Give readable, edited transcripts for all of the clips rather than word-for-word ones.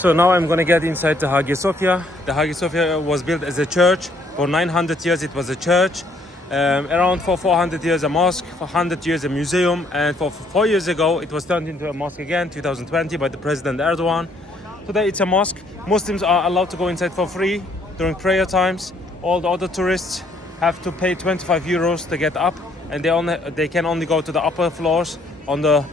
So now I'm gonna get inside the Hagia Sophia. The Hagia Sophia was built as a church. For 900 years it was a church. Around for 400 years a mosque, for 100 years a museum, and for 4 years ago it was turned into a mosque again, 2020, by the President Erdogan. Today it's a mosque. Muslims are allowed to go inside for free during prayer times. All the other tourists have to pay 25 euros to get up, and they can only go to the upper floors. On the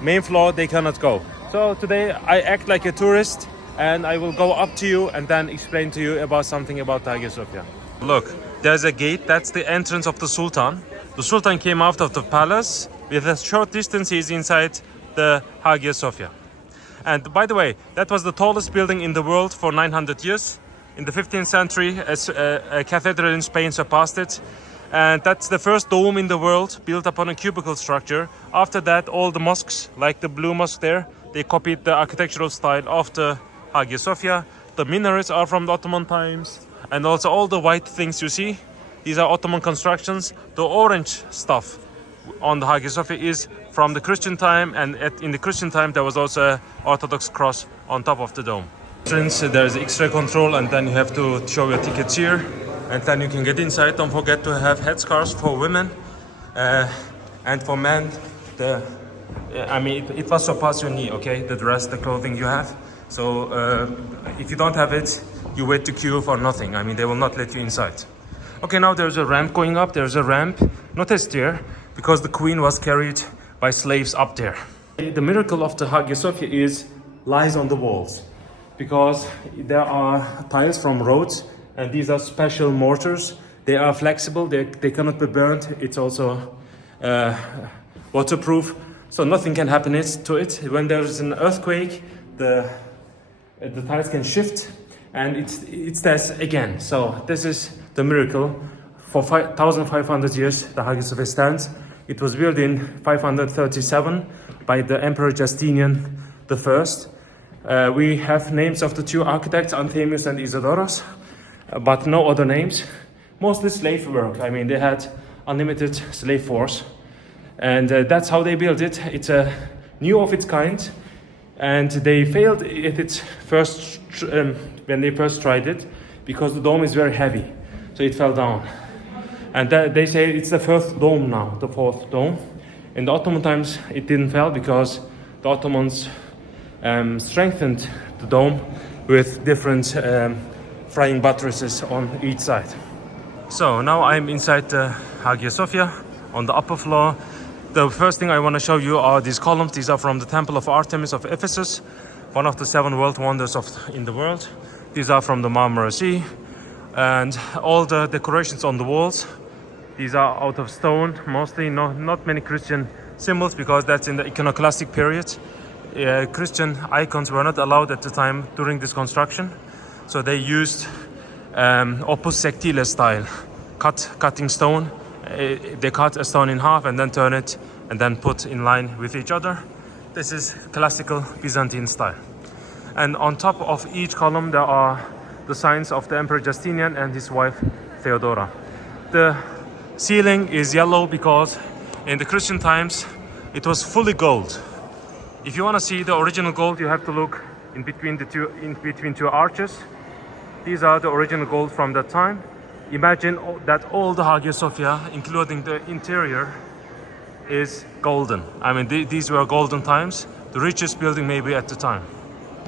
main floor they cannot go. So today I act like a tourist, and I will go up to you and then explain to you about something about Hagia Sophia. Look, there's a gate. That's the entrance of the Sultan. The Sultan came out of the palace. With a short distance he's inside the Hagia Sophia. And by the way, that was the tallest building in the world for 900 years. In the 15th century, a cathedral in Spain surpassed it. And that's the first dome in the world built upon a cubical structure. After that, all the mosques, like the blue mosque there, they copied the architectural style of the Hagia Sophia. The minarets are from the Ottoman times. And also all the white things you see, these are Ottoman constructions. The orange stuff on the Hagia Sophia is from the Christian time. And in the Christian time, there was also an Orthodox cross on top of the dome. There's X-ray control, and then you have to show your tickets here. And then you can get inside. Don't forget to have headscarves for women. And for men, it was surpass your knee, okay? The dress, the clothing you have. So if you don't have it, you wait to queue for nothing. They will not let you inside. Okay, now there's a ramp going up. There's a ramp, not a stair, because the queen was carried by slaves up there. The miracle of the Hagia Sophia lies on the walls, because there are tiles from roads, and these are special mortars. They are flexible. They cannot be burnt. It's also waterproof, so nothing can happen to it. When there is an earthquake, the tiles can shift, and it stands again. So this is the miracle. For 1,500 years, the Hagia Sophia stands. It was built in 537 by the Emperor Justinian I. We have names of the two architects, Anthemius and Isidoros, but no other names. Mostly slave work. They had unlimited slave force, and that's how they built it. It's a new of its kind. And they failed at its first when they first tried it, because the dome is very heavy, so it fell down. And they say it's the fourth dome now, the fourth dome. In the Ottoman times, it didn't fall because the Ottomans strengthened the dome with different flying buttresses on each side. So now I'm inside the Hagia Sophia on the upper floor. The first thing I want to show you are these columns. These are from the Temple of Artemis of Ephesus, one of the 7 world wonders in the world. These are from the Marmara Sea, and all the decorations on the walls, these are out of stone, mostly. Not many Christian symbols, because that's in the iconoclastic period. Christian icons were not allowed at the time during this construction, so they used opus sectile style, cutting stone. They cut a stone in half and then turn it and then put in line with each other. This is classical Byzantine style. And on top of each column there are the signs of the Emperor Justinian and his wife Theodora. The ceiling is yellow because in the Christian times it was fully gold. If you want to see the original gold, you have to look in between two arches. These are the original gold from that time. Imagine that all the Hagia Sophia, including the interior, is golden. These were golden times, the richest building maybe at the time.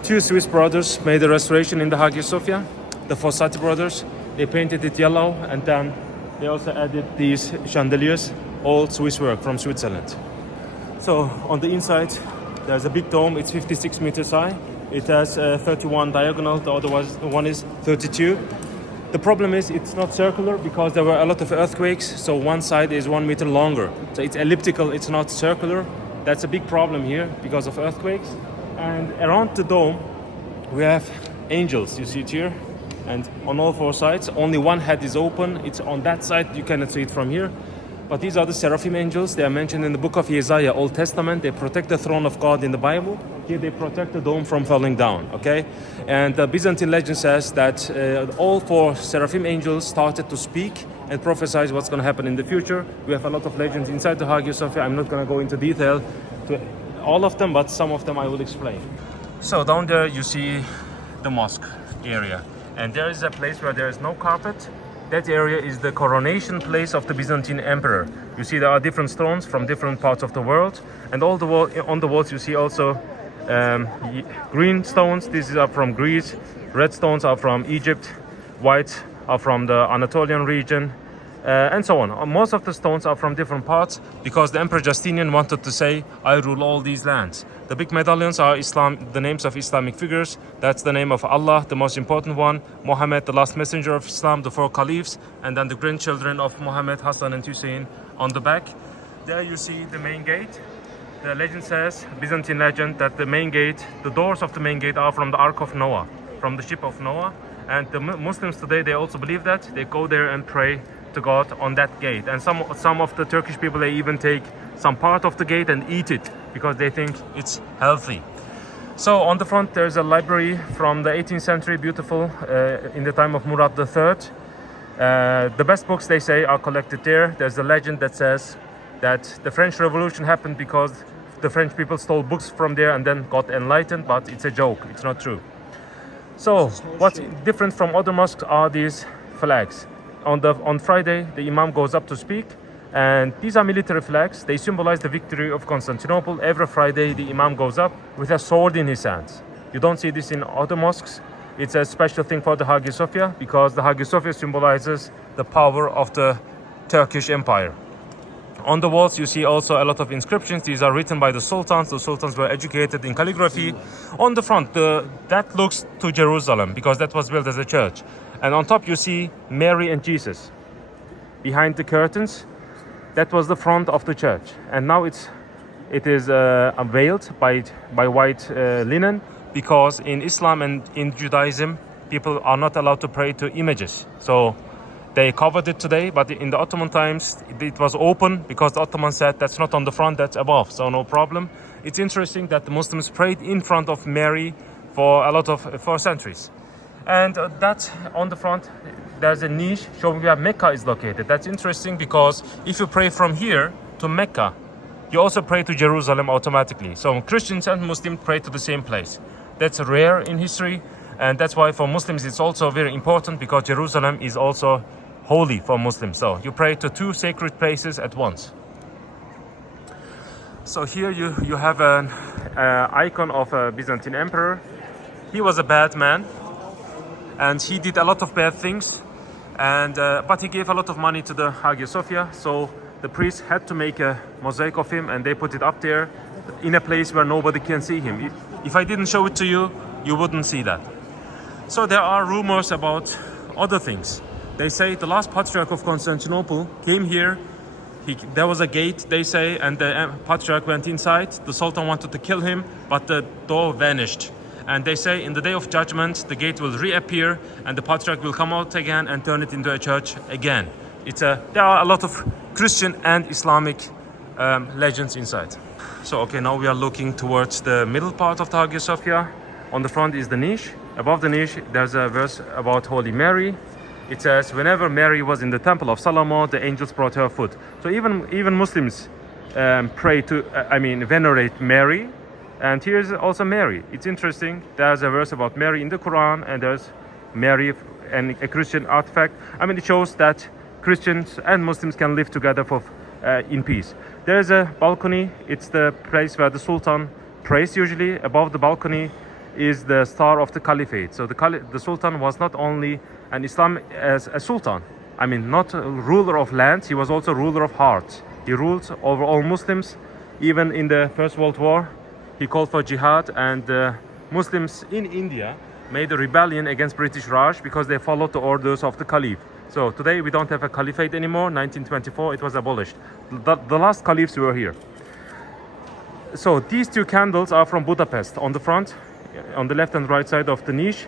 2 Swiss brothers made a restoration in the Hagia Sophia, the Fossati brothers. They painted it yellow, and then they also added these chandeliers, all Swiss work from Switzerland. So on the inside, there's a big dome. It's 56 meters high. It has 31 diagonal, the other one is 32. The problem is it's not circular because there were a lot of earthquakes, so one side is 1 meter longer. So it's elliptical, it's not circular. That's a big problem here because of earthquakes. And around the dome, we have angels, you see it here. And on all 4 sides, only one head is open. It's on that side, you cannot see it from here. But these are the seraphim angels. They are mentioned in the book of Isaiah, Old Testament. They protect the throne of God in the Bible. Here they protect the dome from falling down, okay? And the Byzantine legend says that all 4 seraphim angels started to speak and prophesy what's going to happen in the future. We have a lot of legends inside the Hagia Sophia. I'm not going to go into detail to all of them, but some of them I will explain. So down there you see the mosque area, and there is a place where there is no carpet. That area is the coronation place of the Byzantine emperor. You see there are different stones from different parts of the world, and all the on the walls you see also green stones. These are from Greece, red stones are from Egypt, white are from the Anatolian region, and so on. Most of the stones are from different parts because the Emperor Justinian wanted to say, I rule all these lands. The big medallions are the names of Islamic figures. That's the name of Allah, the most important one, Muhammad, the last messenger of Islam, the 4 caliphs, and then the grandchildren of Muhammad, Hassan and Hussein on the back. There you see the main gate. The legend says, Byzantine legend, that the main gate, the doors of the main gate are from the Ark of Noah, from the ship of Noah. And the Muslims today, they also believe that. They go there and pray to God on that gate. And some of the Turkish people, they even take some part of the gate and eat it because they think it's healthy. So on the front, there's a library from the 18th century, beautiful, in the time of Murad III. The best books, they say, are collected there. There's a legend that says that the French Revolution happened because the French people stole books from there and then got enlightened, but it's a joke, it's not true. So what's different from other mosques are these flags. On Friday, the Imam goes up to speak, and these are military flags. They symbolize the victory of Constantinople. Every Friday, the Imam goes up with a sword in his hands. You don't see this in other mosques. It's a special thing for the Hagia Sophia because the Hagia Sophia symbolizes the power of the Turkish Empire. On the walls, you see also a lot of inscriptions. These are written by the sultans. The sultans were educated in calligraphy. On the front, that looks to Jerusalem because that was built as a church. And on top, you see Mary and Jesus. Behind the curtains, that was the front of the church. And now it is veiled by white linen because in Islam and in Judaism, people are not allowed to pray to images. So they covered it today, but in the Ottoman times, it was open because the Ottomans said that's not on the front, that's above, so no problem. It's interesting that the Muslims prayed in front of Mary for centuries. And that on the front, there's a niche showing where Mecca is located. That's interesting because if you pray from here to Mecca, you also pray to Jerusalem automatically. So Christians and Muslims pray to the same place. That's rare in history, and that's why for Muslims it's also very important because Jerusalem is also holy for Muslims. So you pray to 2 sacred places at once. So here you have an icon of a Byzantine emperor. He was a bad man, and he did a lot of bad things, and but he gave a lot of money to the Hagia Sophia. So the priests had to make a mosaic of him, and they put it up there in a place where nobody can see him. If I didn't show it to you, you wouldn't see that. So there are rumors about other things. They say the last patriarch of Constantinople came here. There was a gate, they say, and the patriarch went inside. The Sultan wanted to kill him, but the door vanished. And they say in the day of judgment, the gate will reappear and the patriarch will come out again and turn it into a church again. There are a lot of Christian and Islamic legends inside. So, okay, now we are looking towards the middle part of the Hagia Sophia. On the front is the niche. Above the niche, there's a verse about Holy Mary. It says, whenever Mary was in the temple of Solomon, the angels brought her food. So even Muslims venerate Mary. And here's also Mary. It's interesting. There's a verse about Mary in the Quran, and there's Mary and a Christian artifact. It shows that Christians and Muslims can live together in peace. There's a balcony. It's the place where the Sultan prays usually. Above the balcony is the star of the caliphate. So the Sultan was not only an Islam as a Sultan, not a ruler of lands, he was also ruler of hearts. He ruled over all Muslims. Even in the First World War, he called for jihad, and Muslims in India made a rebellion against British Raj because they followed the orders of the Caliph. So today we don't have a caliphate anymore. 1924 it was abolished. The last caliphs were here. So these 2 candles are from Budapest. On the front, on the left and right side of the niche,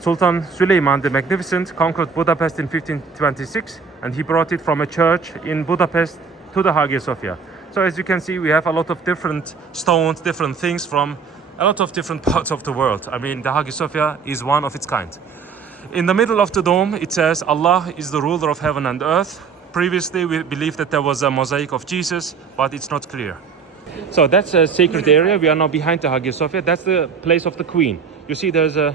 Sultan Süleyman the Magnificent conquered Budapest in 1526, and he brought it from a church in Budapest to the Hagia Sophia. So as you can see, we have a lot of different stones, different things from a lot of different parts of the world. The Hagia Sophia is one of its kind. In the middle of the dome, it says, Allah is the ruler of heaven and earth. Previously, we believed that there was a mosaic of Jesus, but it's not clear. So that's a sacred area. We are now behind the Hagia Sophia. That's the place of the queen. You see there's a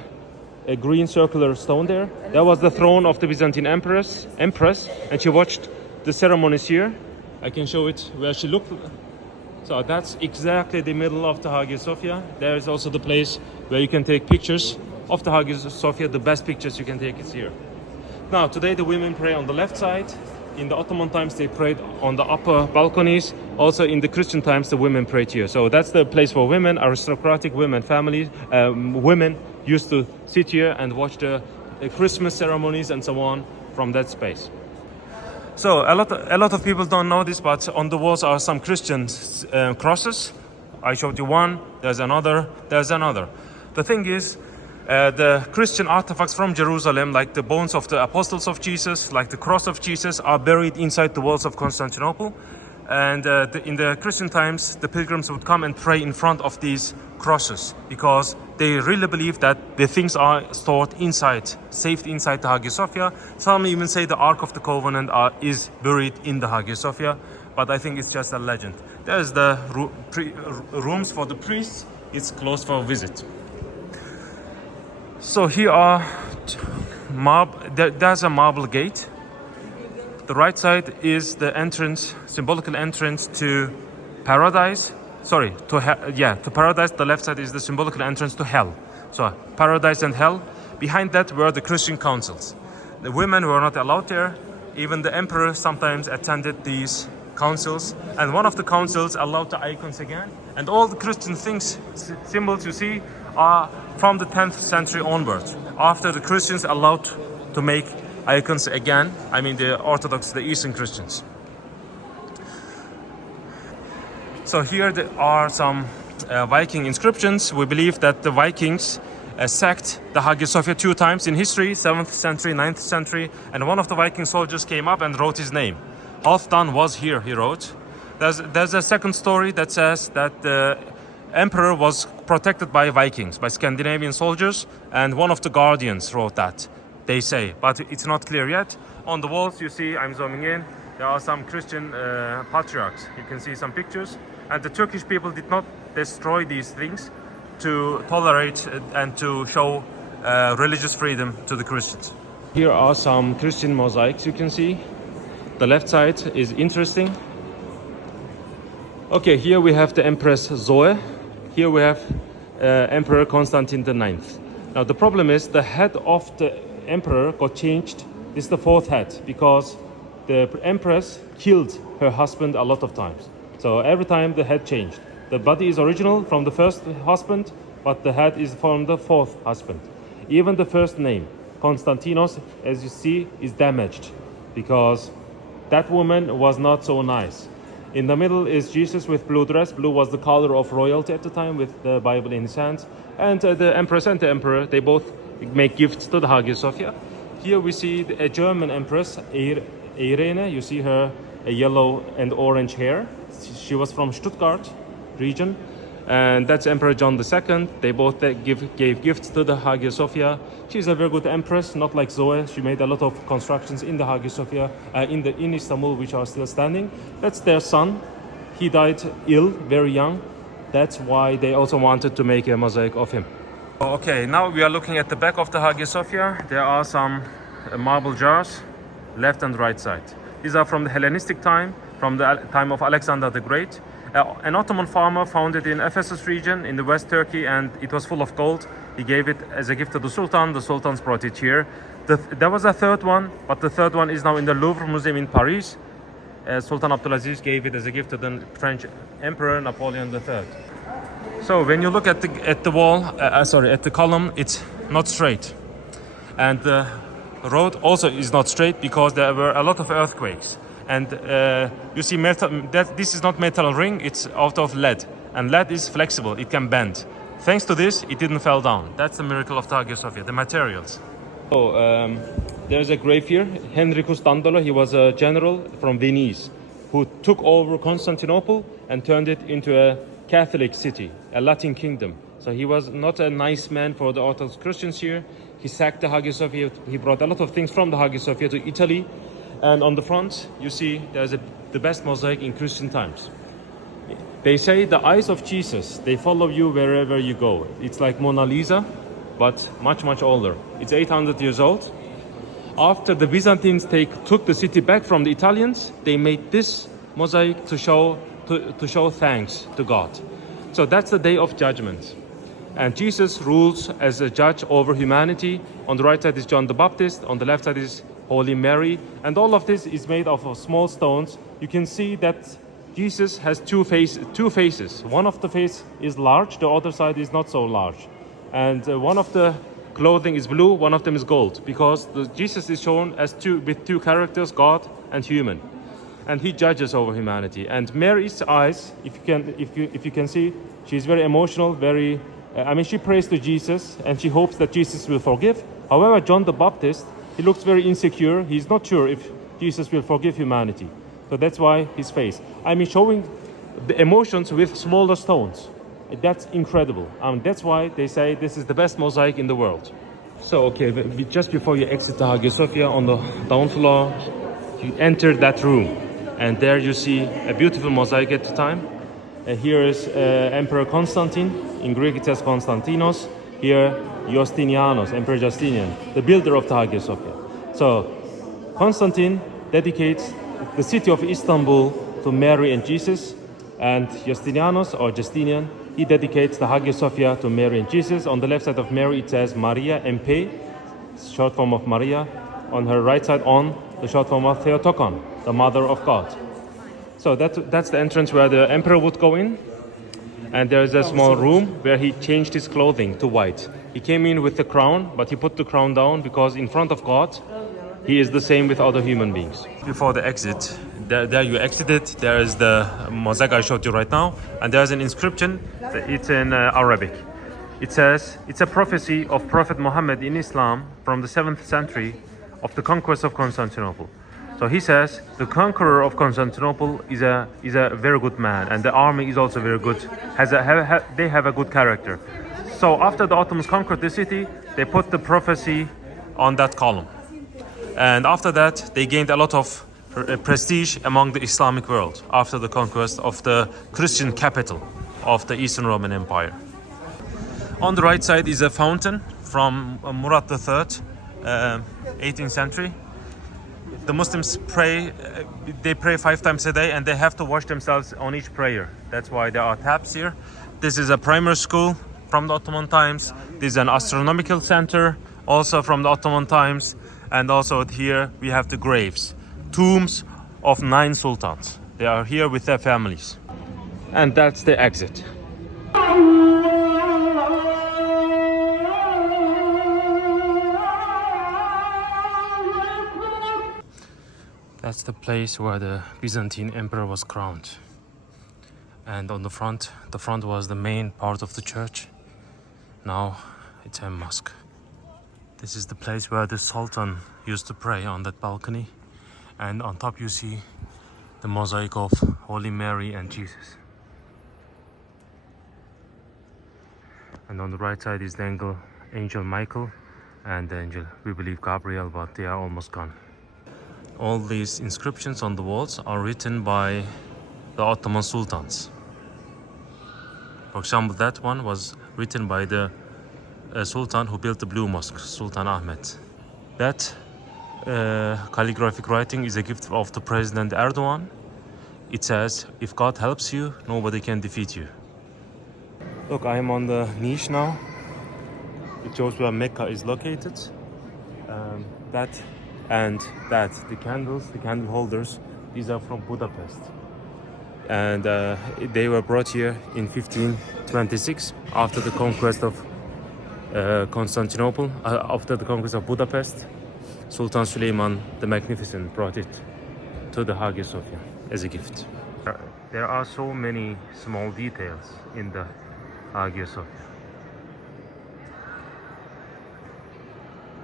green circular stone there. That was the throne of the Byzantine empress, and she watched the ceremonies here. I can show it where she looked. So that's exactly the middle of the Hagia Sophia. There is also the place where you can take pictures of the Hagia Sophia. The best pictures you can take is here. Now today the women pray on the left side. In the Ottoman times they prayed on the upper balconies. Also in the Christian times the women prayed here. So that's the place for women, aristocratic women, families, women used to sit here and watch the Christmas ceremonies and so on from that space. So a lot of people don't know this, but on the walls are some Christian crosses. I showed you one, there's another. The thing is, the Christian artifacts from Jerusalem, like the bones of the apostles of Jesus, like the cross of Jesus, are buried inside the walls of Constantinople. And in the Christian times, the pilgrims would come and pray in front of these crosses because they really believe that the things are stored inside, saved inside the Hagia Sophia. Some even say the Ark of the Covenant is buried in the Hagia Sophia, but I think it's just a legend. There's the rooms for the priests. It's closed for a visit. So here are there's a marble gate. The right side is the entrance, symbolical entrance to paradise. To paradise. The left side is the symbolical entrance to hell. So paradise and hell. Behind that were the Christian councils. The women were not allowed there. Even the emperor sometimes attended these councils. And one of the councils allowed the icons again. And all the Christian things, symbols you see, are from the 10th century onwards. After the Christians allowed to make icons again, I mean the Orthodox, the Eastern Christians. So here there are some Viking inscriptions. We believe that the Vikings sacked the Hagia Sophia 2 times in history, 7th century, 9th century, and one of the Viking soldiers came up and wrote his name. Halfdan was here, he wrote. There's a second story that says that the emperor was protected by Vikings, by Scandinavian soldiers, and one of the guardians wrote that, they say, but it's not clear yet. On the walls you see, I'm zooming in, there are some Christian patriarchs. You can see some pictures, and the Turkish people did not destroy these things to tolerate and to show religious freedom to the Christians. Here are some Christian mosaics you can see. The left side is interesting. Okay, here we have the Empress Zoe. Here we have Emperor Constantine IX. Now the problem is the head of the emperor got changed. This is the 4th head because the empress killed her husband a lot of times. So every time the head changed. The body is original from the 1st husband, but the head is from the 4th husband. Even the first name, Konstantinos, as you see, is damaged because that woman was not so nice. In the middle is Jesus with blue dress. Blue was the color of royalty at the time with the Bible in his hands. And the empress and the emperor, they both make gifts to the Hagia Sophia. Here we see a German empress, Irene. You see her yellow and orange hair. She was from Stuttgart region. And that's Emperor John II. They both gave gifts to the Hagia Sophia. She's a very good empress, not like Zoe. She made a lot of constructions in the Hagia Sophia, in Istanbul, which are still standing. That's their son. He died ill, very young. That's why they also wanted to make a mosaic of him. Okay, now we are looking at the back of the Hagia Sophia. There are some marble jars, left and right side. These are from the Hellenistic time, from the time of Alexander the Great. An Ottoman farmer found it in Ephesus region in the West Turkey, and it was full of gold. He gave it as a gift to the Sultan. The Sultans brought it here. There was a third one, but the third one is now in the Louvre Museum in Paris. Sultan Abdulaziz gave it as a gift to the French Emperor Napoleon III. So when you look at the wall, at the column, it's not straight, and the road also is not straight because there were a lot of earthquakes. And you see this is not metal ring, it's out of lead, and lead is flexible, it can bend. Thanks to this, it didn't fall down. That's the miracle of the Hagia Sophia, the materials. So there's a grave here. Henricus Dandolo, he was a general from Venice who took over Constantinople and turned it into a Catholic city, a Latin kingdom. So he was not a nice man for the Orthodox Christians here. He sacked the Hagia Sophia. He brought a lot of things from the Hagia Sophia to Italy. And on the front, you see there's the best mosaic in Christian times. They say the eyes of Jesus, they follow you wherever you go. It's like Mona Lisa, but much, much older. It's 800 years old. After the Byzantines took the city back from the Italians, they made this mosaic to show thanks to God. So that's the day of judgment. And Jesus rules as a judge over humanity. On the right side is John the Baptist, on the left side is Holy Mary, and all of this is made of small stones. You can see that Jesus has two faces. One of the face is large, the other side is not so large. And one of the clothing is blue, one of them is gold, because Jesus is shown as with two characters, God and human. And he judges over humanity. And Mary's eyes, if you can see, she's very emotional, she prays to Jesus and she hopes that Jesus will forgive. However, John the Baptist, he looks very insecure. He's not sure if Jesus will forgive humanity. So that's why his face. Showing the emotions with smaller stones. That's incredible. That's why they say this is the best mosaic in the world. So, okay, just before you exit the Hagia Sophia on the down floor, you enter that room. And there you see a beautiful mosaic at the time. Here is Emperor Constantine. In Greek it says Konstantinos. Here, Justinianos, Emperor Justinian, the builder of the Hagia Sophia. So, Constantine dedicates the city of Istanbul to Mary and Jesus. And Justinianos, or Justinian, he dedicates the Hagia Sophia to Mary and Jesus. On the left side of Mary it says Maria MP, short form of Maria. On her right side the short form of Theotokon, the Mother of God. So that's the entrance where the emperor would go in. And there's a small room where he changed his clothing to white. He came in with the crown, but he put the crown down because in front of God, he is the same with other human beings. Before the exit, there you exited, there is the mosaic I showed you right now, and there's an inscription, it's in Arabic. It says, it's a prophecy of Prophet Muhammad in Islam from the 7th century of the conquest of Constantinople. So he says, the conqueror of Constantinople is a very good man, and the army is also very good, they have a good character. So after the Ottomans conquered the city, they put the prophecy on that column. And after that, they gained a lot of prestige among the Islamic world after the conquest of the Christian capital of the Eastern Roman Empire. On the right side is a fountain from Murad III, 18th century. The Muslims pray, they pray 5 times a day, and they have to wash themselves on each prayer. That's why there are taps here. This is a primary school from the Ottoman times. This is an astronomical center, also from the Ottoman times. And also here we have the graves, tombs of 9 sultans. They are here with their families. And that's the exit. That's the place where the Byzantine emperor was crowned. And on the front was the main part of the church. Now it's a mosque. This is the place where the Sultan used to pray, on that balcony. And on top you see the mosaic of Holy Mary and Jesus. And on the right side is the angel Michael and the angel, we believe, Gabriel, but they are almost gone. All these inscriptions on the walls are written by the Ottoman sultans. For example, that one was written by the sultan who built the Blue Mosque, Sultan Ahmed. That calligraphic writing is a gift of the President Erdogan. It says, if God helps you, nobody can defeat you. Look, I am on the niche now. It shows where Mecca is located. The candles, the candle holders, these are from Budapest. And they were brought here in 1526 after the conquest of Constantinople, after the conquest of Budapest. Sultan Süleyman the Magnificent brought it to the Hagia Sophia as a gift. There are so many small details in the Hagia Sophia.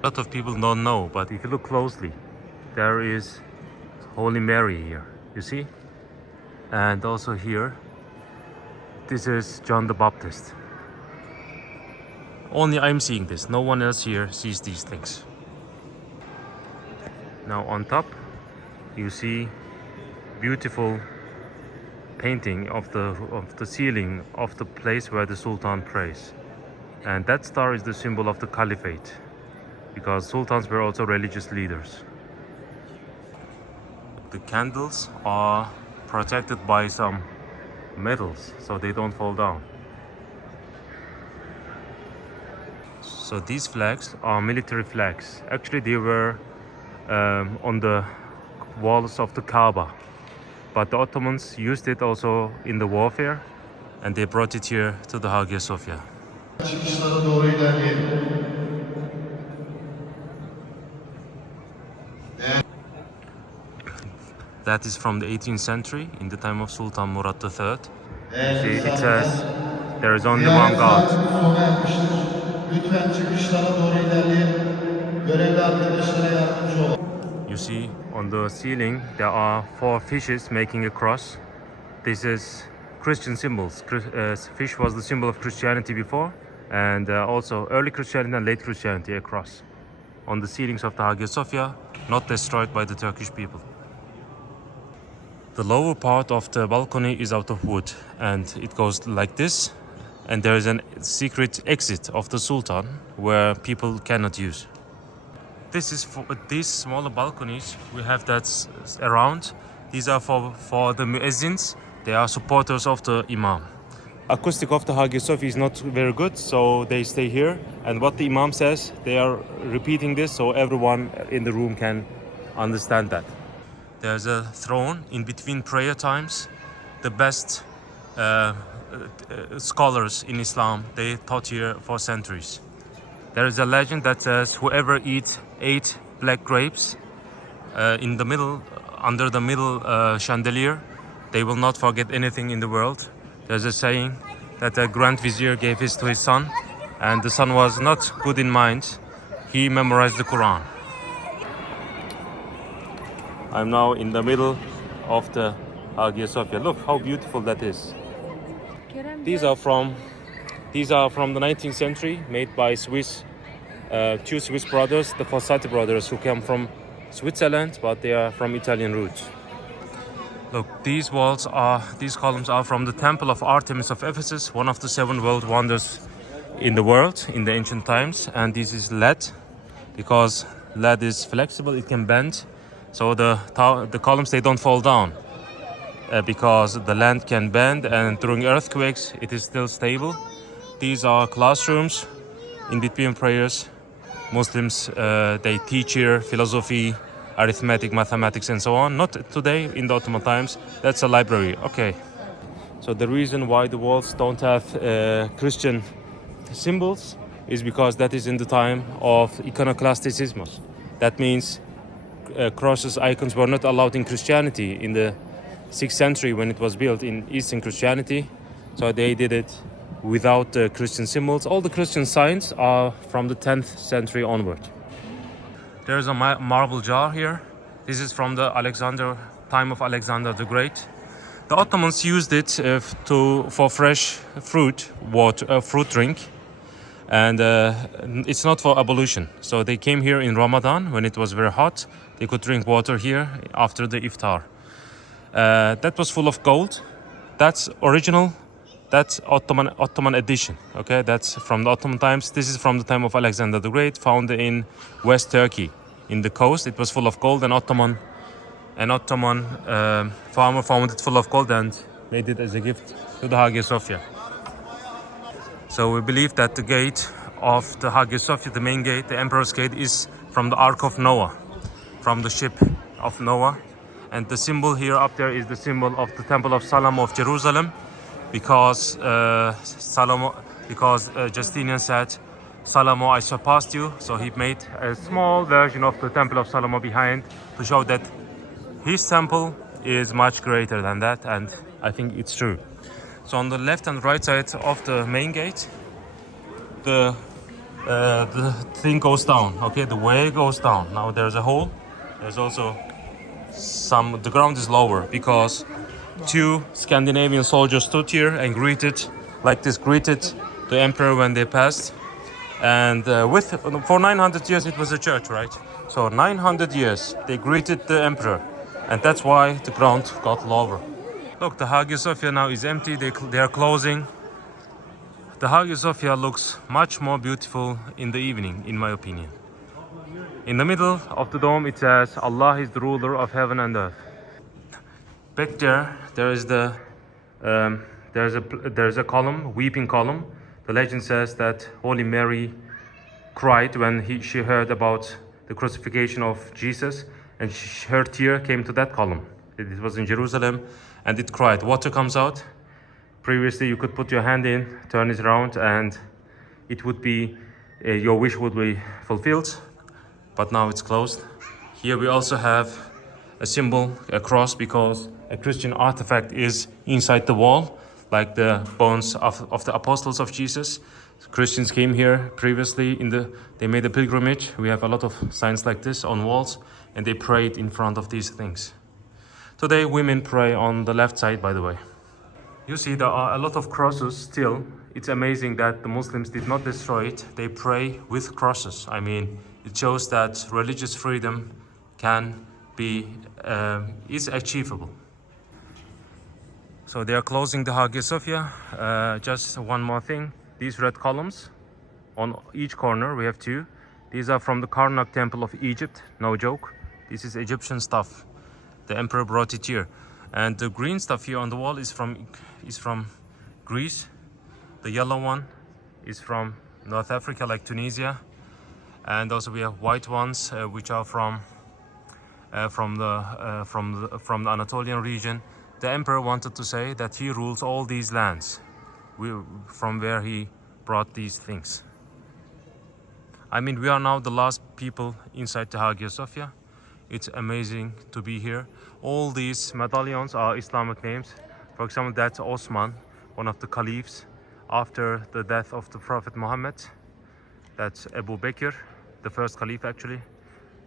A lot of people don't know, but if you look closely, there is Holy Mary here, you see? And also here, this is John the Baptist. Only I'm seeing this, no one else here sees these things. Now on top, you see beautiful painting of the ceiling of the place where the Sultan prays. And that star is the symbol of the caliphate, because sultans were also religious leaders. The candles are protected by some metals so they don't fall down. So these flags are military flags. Actually they were on the walls of the Kaaba, but the Ottomans used it also in the warfare and they brought it here to the Hagia Sophia. Çıkışlara doğru ilerleyelim. That is from the 18th century, in the time of Sultan Murad III. See, it says there is only one God. Sona ermiştir. Lütfen çıkışlara doğru ilerleyelim. Görevli arkadaşlara yardımcı olun. You see, on the ceiling there are 4 fishes making a cross. This is Christian symbols. Fish was the symbol of Christianity before, and also early Christianity and late Christianity, a cross on the ceilings of the Hagia Sophia, not destroyed by the Turkish people. The lower part of the balcony is out of wood and it goes like this, and there is a secret exit of the Sultan where people cannot use. This is for these smaller balconies we have that's around. These are for the muezzins. They are supporters of the Imam. Acoustic of the Hagia Sophia is not very good, so they stay here, and what the Imam says, they are repeating this so everyone in the room can understand that. There's a throne in between prayer times. The best scholars in Islam, they taught here for centuries. There is a legend that says whoever eats 8 black grapes in the middle, under the middle chandelier, they will not forget anything in the world. There's a saying that a grand vizier gave this to his son, and the son was not good in mind. He memorized the Quran. I'm now in the middle of the Hagia Sophia. Look how beautiful that is. These are from the 19th century, made by two Swiss brothers, the Fossati brothers, who come from Switzerland, but they are from Italian roots. Look, these columns are from the Temple of Artemis of Ephesus, one of the 7 world wonders in the world in the ancient times. And this is lead, because lead is flexible, it can bend. So the columns, they don't fall down because the land can bend, and during earthquakes it is still stable. These are classrooms in between prayers. Muslims, they teach here philosophy, arithmetic, mathematics and so on. Not today in the Ottoman times. That's a library. Okay. So the reason why the walls don't have Christian symbols is because that is in the time of iconoclasticism. That means crosses, icons were not allowed in Christianity in the 6th century when it was built in Eastern Christianity. So they did it without Christian symbols. All the Christian signs are from the 10th century onward. There's a marble jar here. This is from the time of Alexander the Great. The Ottomans used it for fresh fruit drink, and it's not for ablution. So they came here in Ramadan when it was very hot. They could drink water here after the iftar. That was full of gold. That's original. That's Ottoman edition. Okay, that's from the Ottoman times. This is from the time of Alexander the Great, found in West Turkey, in the coast. It was full of gold. An Ottoman farmer found it full of gold and made it as a gift to the Hagia Sophia. So we believe that the gate of the Hagia Sophia, the main gate, the Emperor's Gate, is from the Ark of Noah, from the ship of Noah. And the symbol here up there is the symbol of the Temple of Solomon of Jerusalem, because Justinian said, Solomon, I surpassed you. So he made a small version of the Temple of Solomon behind to show that his temple is much greater than that, and I think it's true. So on the left and right side of the main gate, the thing goes down. Okay, the way goes down. Now there's a hole. There's also the ground is lower because 2 Scandinavian soldiers stood here and greeted the emperor when they passed. And for 900 years it was a church, right? So 900 years they greeted the emperor, and that's why the ground got lower. Look, the Hagia Sophia now is empty. They are closing. The Hagia Sophia looks much more beautiful in the evening, in my opinion. In the middle of the dome, it says, Allah is the ruler of heaven and earth. Back there is there's a column, weeping column. The legend says that Holy Mary cried when she heard about the crucifixion of Jesus, and her tear came to that column. It was in Jerusalem, and it cried. Water comes out. Previously, you could put your hand in, turn it around, and it would be your wish would be fulfilled. But now it's closed. Here we also have a symbol, a cross, because a Christian artifact is inside the wall, like the bones of the apostles of Jesus. Christians came here previously they made a pilgrimage. We have a lot of signs like this on walls, and they prayed in front of these things. Today women pray on the left side, by the way. You see, there are a lot of crosses still. It's amazing that the Muslims did not destroy it. They pray with crosses. I mean, it shows that religious freedom can be is achievable. So they are closing the Hagia Sophia. Just one more thing. These red columns on each corner, we have two. These are from the Karnak temple of Egypt. No joke. This is Egyptian stuff. The emperor brought it here. And the green stuff here on the wall is from Greece. The yellow one is from North Africa, like Tunisia. And also we have white ones, which are from the Anatolian region. The emperor wanted to say that he rules all these lands, from where he brought these things. I mean, we are now the last people inside the Hagia Sophia. It's amazing to be here. All these medallions are Islamic names. For example, that's Osman, one of the caliphs after the death of the Prophet Muhammad. That's Abu Bakr, the first caliph actually.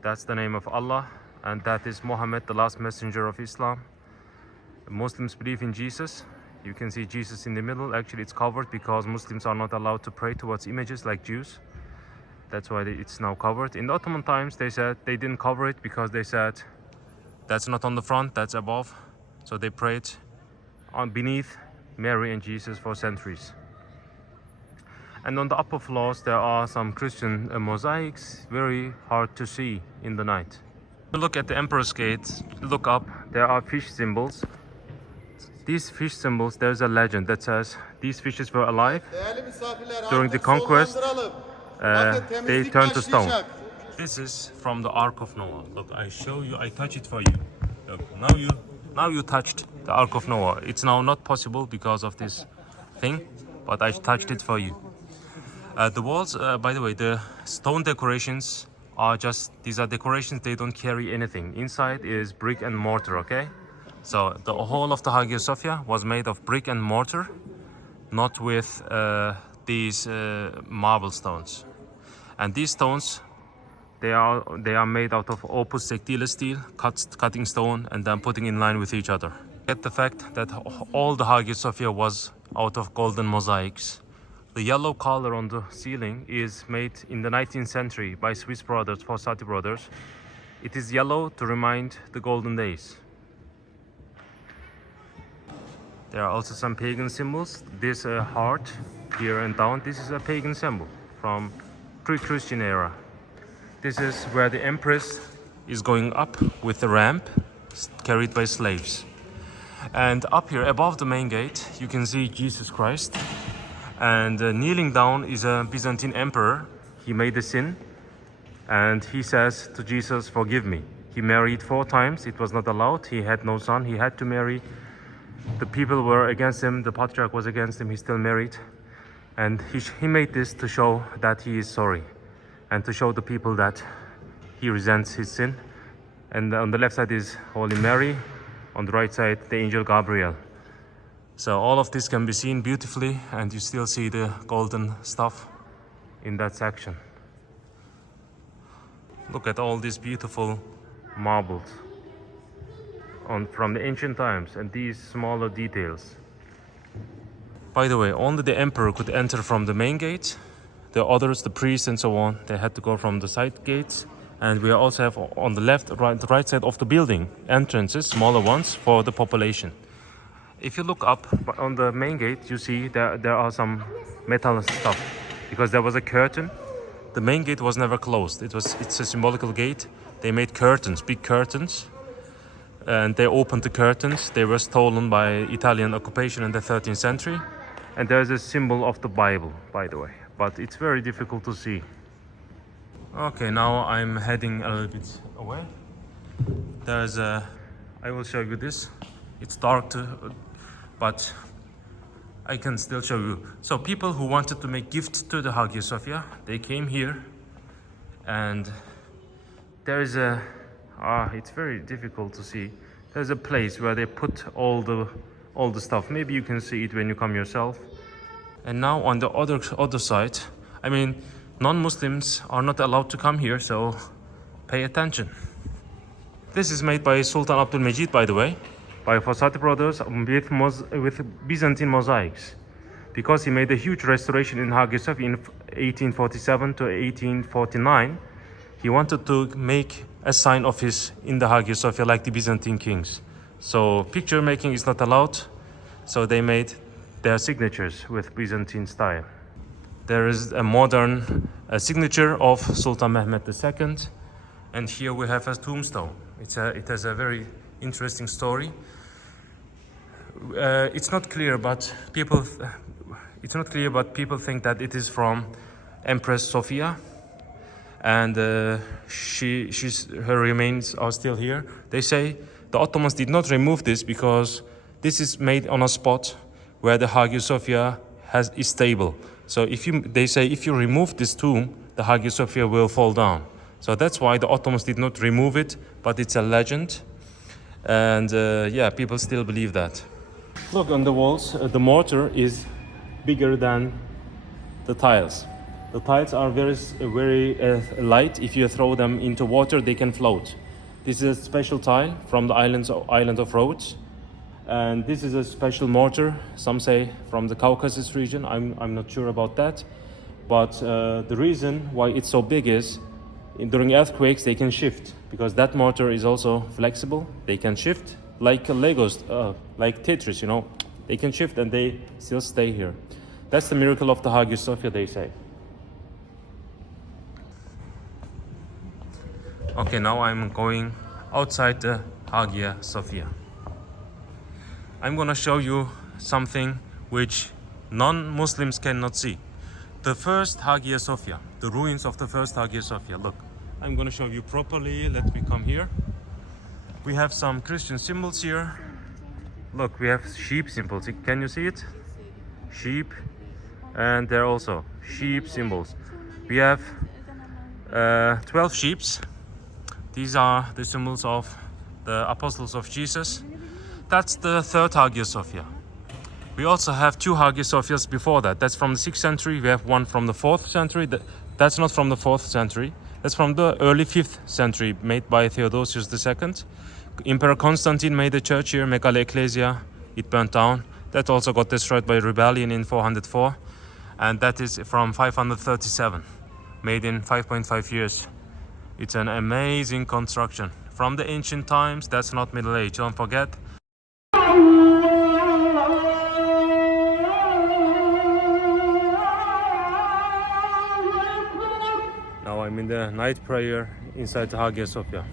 That's the name of Allah, and that is Muhammad, the last messenger of Islam. Muslims believe in Jesus. You can see Jesus in the middle. Actually, it's covered because Muslims are not allowed to pray towards images like Jews. That's why it's now covered. In the Ottoman times, they said they didn't cover it because they said that's not on the front, that's above. So they prayed beneath Mary and Jesus for centuries. And on the upper floors, there are some Christian mosaics, very hard to see in the night. Look at the Emperor's Gate, look up, there are fish symbols. These fish symbols, there's a legend that says these fishes were alive. During the conquest, they turned to stone. This is from the Ark of Noah. Look, I show you, I touch it for you. Look, now you touched the Ark of Noah. It's now not possible because of this thing, but I touched it for you. The walls, by the way, the stone decorations are these are decorations, they don't carry anything. Inside is brick and mortar, okay? So the whole of the Hagia Sophia was made of brick and mortar, not with these marble stones. And these stones, they are made out of opus sectile steel, cutting stone and then putting in line with each other. Get the fact that all the Hagia Sophia was out of golden mosaics. The yellow color on the ceiling is made in the 19th century by Swiss brothers, Fossati brothers. It is yellow to remind the golden days. There are also some pagan symbols. This heart here and down, this is a pagan symbol from pre-Christian era. This is where the empress is going up with the ramp carried by slaves. And up here above the main gate, you can see Jesus Christ. And kneeling down is a Byzantine emperor. He made a sin and he says to Jesus, forgive me. He married 4 times. It was not allowed. He had no son. He had to marry. The people were against him. The patriarch was against him. He still married. And he made this to show that he is sorry and to show the people that he resents his sin. And on the left side is Holy Mary. On the right side, the angel Gabriel. So all of this can be seen beautifully, and you still see the golden stuff in that section. Look at all these beautiful marbles from the ancient times, and these smaller details. By the way, only the emperor could enter from the main gate. The others, the priests and so on, they had to go from the side gates. And we also have on the right side of the building entrances, smaller ones, for the population. if you look up on the main gate, you see there are some metal stuff because there was a curtain. The main gate was never closed. It's a symbolical gate. They made curtains, big curtains, and they opened the curtains. They were stolen by Italian occupation in the 13th century. And there's a symbol of the Bible, by the way, but it's very difficult to see. Okay, now I'm heading a little bit away. There's a, I will show you this. It's dark too, but I can still show you. So people who wanted to make gifts to the Hagia Sophia, they came here, and there is a, it's very difficult to see. There's a place where they put all the stuff. Maybe you can see it when you come yourself. And now on the other side, I mean, non-Muslims are not allowed to come here, so pay attention. This is made by Sultan Abdul Mejid, by the way, by Fossati brothers with Byzantine mosaics, because he made a huge restoration in Hagia Sophia in 1847 to 1849. He wanted to make a sign of his in the Hagia Sophia like the Byzantine kings. So picture making is not allowed, so they made their signatures with Byzantine style. There is a modern signature of Sultan Mehmed II, and here we have a tombstone. It has a very interesting story. It's not clear, but people think that it is from Empress Sophia, and her remains are still here. They say the Ottomans did not remove this because this is made on a spot where the Hagia Sophia is stable. So they say if you remove this tomb, the Hagia Sophia will fall down. So that's why the Ottomans did not remove it, but it's a legend. And yeah, people still believe that. Look on the walls, the mortar is bigger than the tiles. The tiles are very light. If you throw them into water, they can float. This is a special tile from the island of Rhodes. And this is a special mortar, some say from the Caucasus region. I'm not sure about that. But the reason why it's so big is during earthquakes they can shift, because that mortar is also flexible. They can shift like Legos, like Tetris, you know. They can shift and they still stay here. That's the miracle of the Hagia Sophia, they say. Okay, now I'm going outside the Hagia Sophia. I'm gonna show you something which non-Muslims cannot see. The first Hagia Sophia, the ruins of the first Hagia Sophia. Look, I'm gonna show you properly. Let me come here. We have some Christian symbols here. Look, we have sheep symbols. Can you see it? Sheep, and there are also sheep symbols. We have 12 sheeps. These are the symbols of the apostles of Jesus. That's the third Hagia Sophia. We also have two Hagia Sophias before that. That's from the 6th century. We have one from the 4th century. That's not from the 4th century. That's from the early 5th century, made by Theodosius II. Emperor Constantine made a church here, Megale Ecclesia. It burnt down. That also got destroyed by rebellion in 404. And that is from 537, made in 5.5 years. It's an amazing construction. From the ancient times, that's not Middle Age, don't forget. Now I'm in the night prayer inside the Hagia Sophia.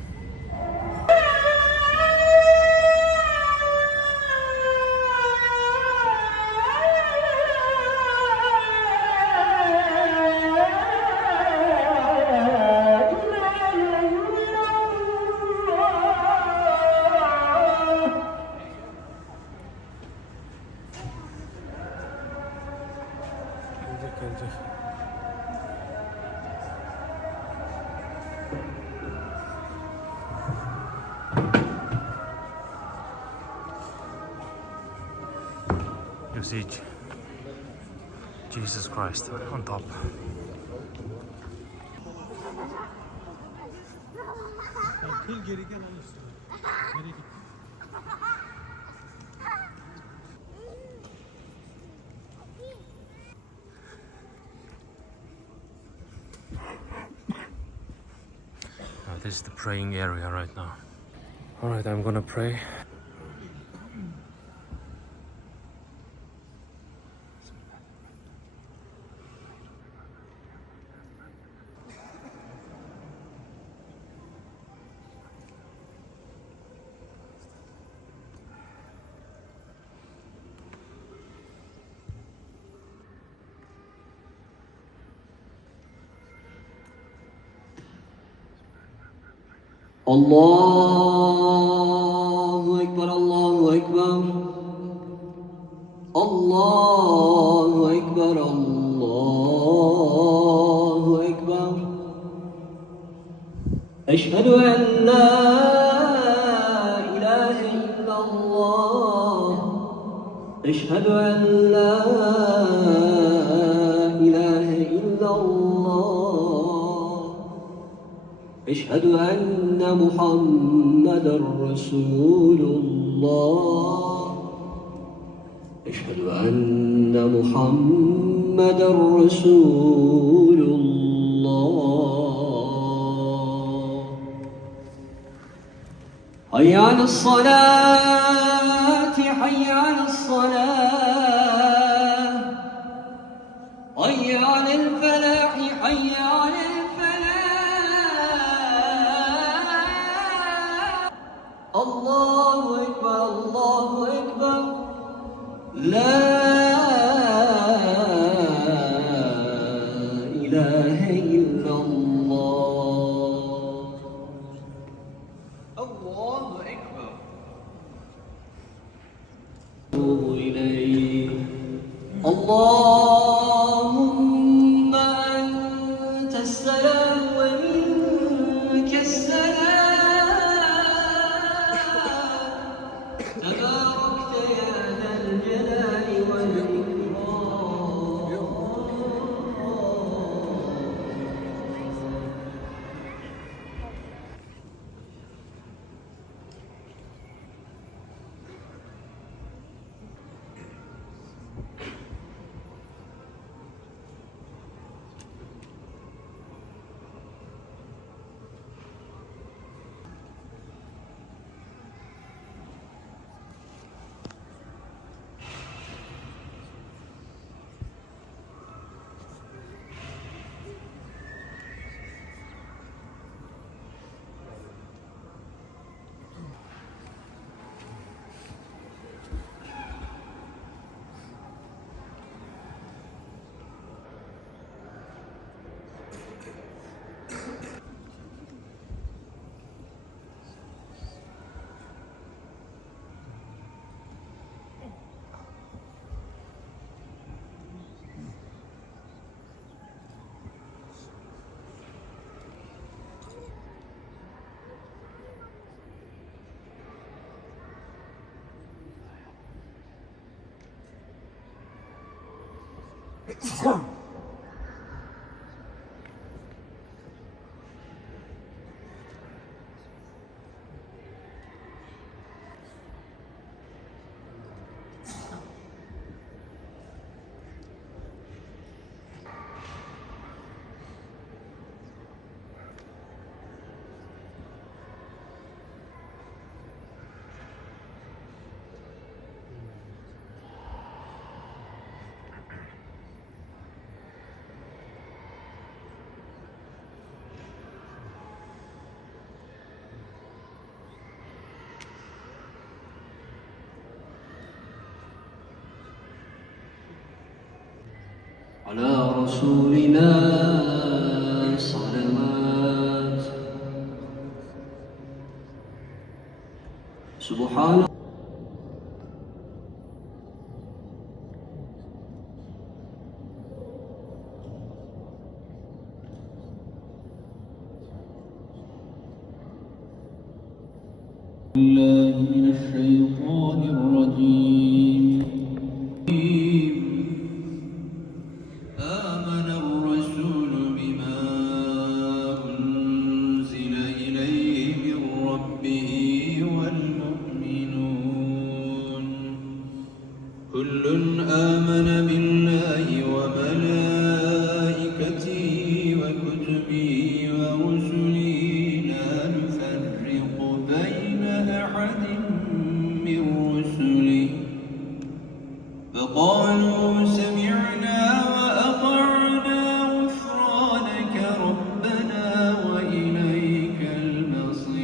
You see Jesus Christ on top. This is the praying area right now. Alright, I'm gonna pray. الله أكبر الله أكبر الله أكبر الله أكبر أشهد أن لا إله إلا الله أشهد أن لا إله إلا الله أشهد أن محمدًا رسول الله أشهد أن محمدًا رسول الله حي على الصلاة حي على الصلاة حي على الفلاح حي على الفلاح الله أكبر الله أكبر لا إله إلا الله الله أكبر أتوب إليه اللهم أنت السلام ومنك السلام تباركت يا ذا الجلال والإكرام على رسولنا صلوات سبحان الله من الشيطان الرجيم آمن الرسول بما أنزل إليه من ربه والمؤمنون كل آمن بالله وملائكته وكتبه ورسله لا نفرق بين أحد من رسله فقالوا سمعنا وأطعنا غفرانك ربنا وإليك المصير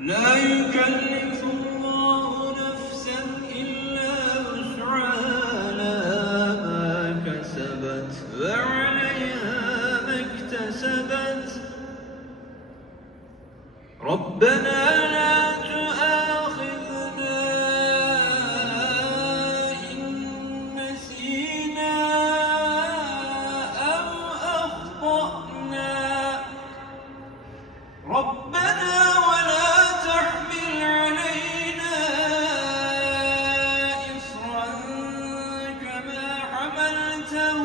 لا يكلف الله نفسا إلا وسعها لها ما كسبت ربنا لا تؤاخذنا إن نسينا أو أخطأنا ربنا ولا تحمل علينا إصرا كما حملته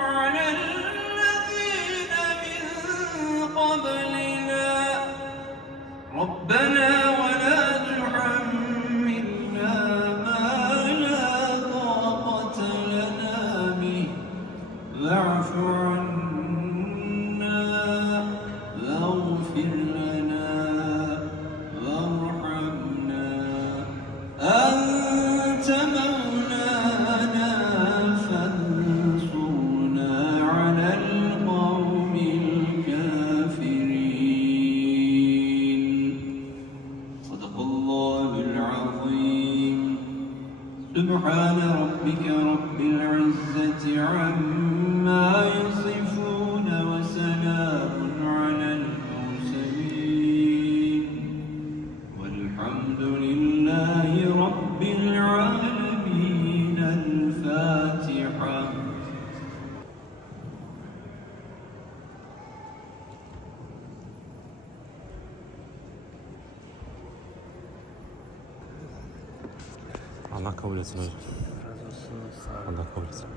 على الذين من قبلنا ربنا ولا تحملنا ما لا طاقة لنا به واعف عنا واغفر لنا وارحمنا أنت مولانا فانصرنا على القوم الكافرين صدق الله العظيم سبحان ربك رب العزة عما يصفون وسلام على المرسلين والحمد لله رب العالمين الفاتحة Allah kabul etsin hocam. Allah kabul etsin.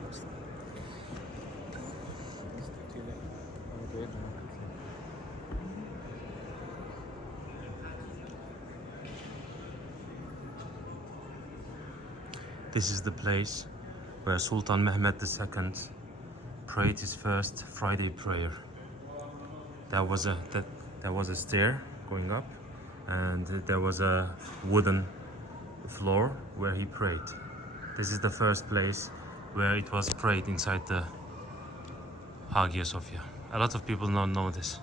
This is the place where Sultan Mehmed II prayed his first Friday prayer. There was a stair going up, and there was a wooden floor where he prayed. This is the first place where it was prayed inside the Hagia Sophia. A lot of people don't know this.